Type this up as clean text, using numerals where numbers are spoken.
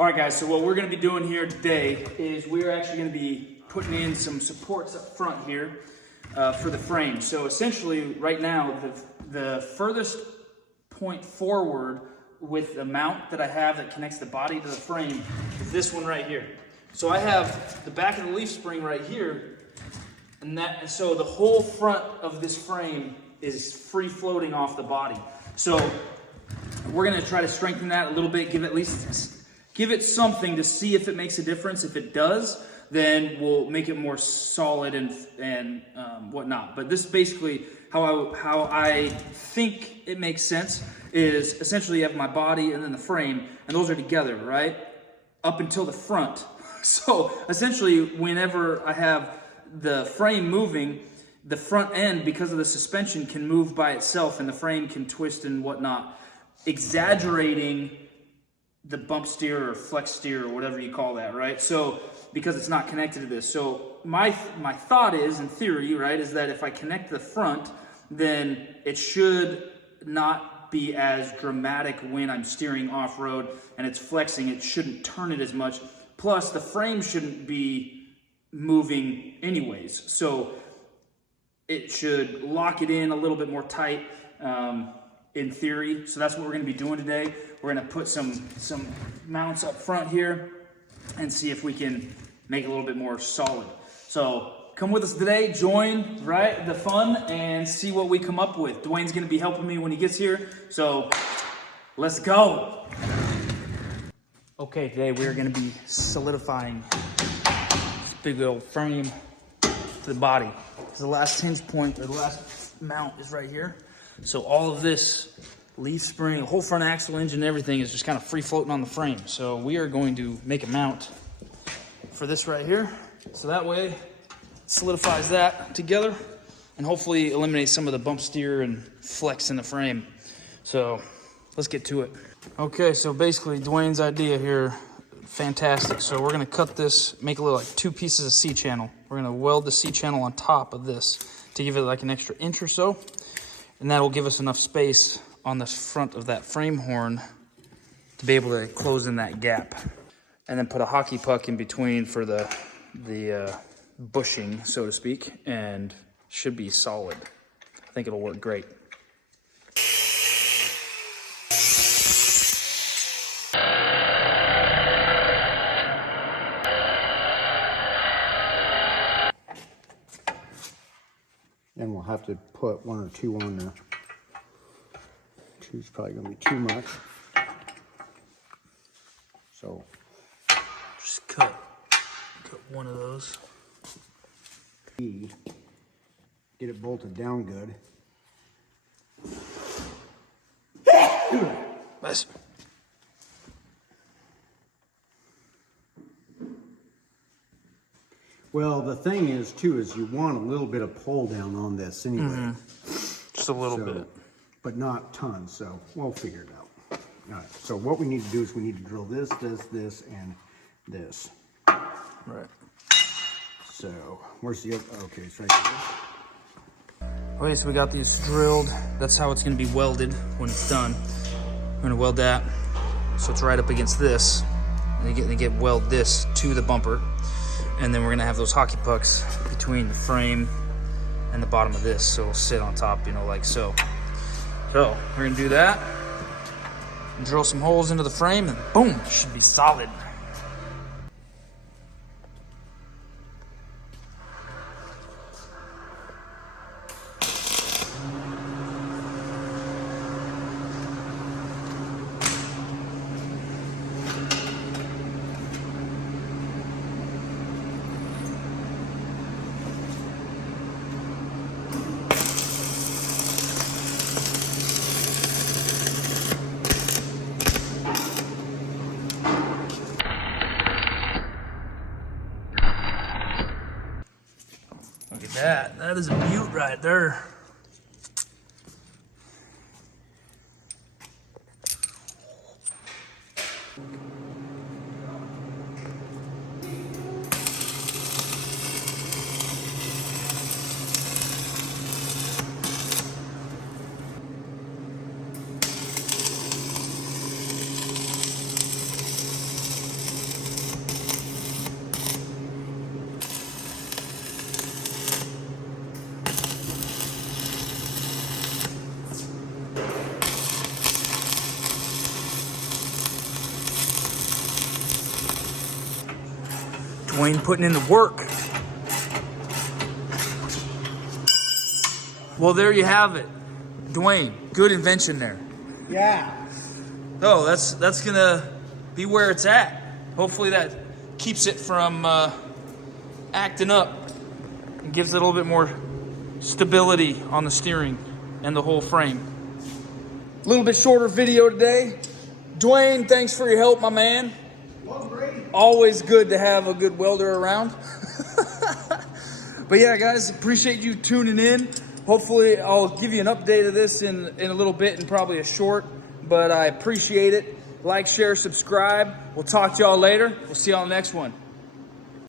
All right, guys, so what we're gonna be doing here today is we're actually gonna be putting in some supports up front here for the frame. So essentially, right now, the furthest point forward with the mount that I have that connects the body to the frame is this one right here. So I have the back of the leaf spring right here, and so the whole front of this frame is free floating off the body. So we're gonna try to strengthen that a little bit, give it something to see if it makes a difference. If it does, then we'll make it more solid and whatnot. But this is basically how I think it makes sense is essentially you have my body and then the frame, and those are together, right? Up until the front. So essentially, whenever I have the frame moving, the front end, because of the suspension, can move by itself and the frame can twist and whatnot, exaggerating the bump steer or flex steer or whatever you call that, right? So because it's not connected to this. So my thought is, in theory, right, is that if I connect the front, then it should not be as dramatic when I'm steering off-road and it's flexing. It shouldn't turn it as much. Plus, the frame shouldn't be moving anyways. So it should lock it in a little bit more tight, in theory. So that's what we're gonna be doing today. We're gonna put some mounts up front here and see if we can make it a little bit more solid. So come with us today, join the fun and see what we come up with. Dwayne's gonna be helping me when he gets here, so let's go. Okay, today we're gonna be solidifying this big old frame to the body. So the last hinge point, or the last mount is right here. So all of this leaf spring, the whole front axle, engine, everything is just kind of free floating on the frame. So we are going to make a mount for this right here. So that way it solidifies that together and hopefully eliminates some of the bump steer and flex in the frame. So let's get to it. Okay, so basically Dwayne's idea here, fantastic. So we're gonna cut this, make it look like two pieces of C-channel. We're gonna weld the C-channel on top of this to give it like an extra inch or so. And that will give us enough space on the front of that frame horn to be able to close in that gap. And then put a hockey puck in between for the bushing, so to speak, and should be solid. I think it'll work great. Then we'll have to put one or two on there. Two's probably gonna be too much. So just cut one of those. Get it bolted down good. Nice. Well, the thing is too, is you want a little bit of pull down on this anyway. Just a little bit. But not tons, so we'll figure it out. All right, so what we need to do is we need to drill this, and this. Right. So, where's the other? Okay, it's right here. Okay, so we got these drilled. That's how it's gonna be welded when it's done. We're gonna weld that so it's right up against this. And they get weld this to the bumper. And then we're gonna have those hockey pucks between the frame and the bottom of this, so it'll sit on top, you know, like so. So we're gonna do that, drill some holes into the frame, and boom, it should be solid. Look at that. That is a beaut right there. Dwayne putting in the work. Well, there you have it. Dwayne, good invention there. Yeah. Oh, that's gonna be where it's at. Hopefully that keeps it from acting up and gives it a little bit more stability on the steering and the whole frame. A little bit shorter video today. Dwayne, thanks for your help, my man. Well, great. Always good to have a good welder around. But yeah, guys, appreciate you tuning in. Hopefully I'll give you an update of this in a little bit and probably a short, but I appreciate it. Like, share, subscribe. We'll talk to y'all later. We'll see y'all on the next one.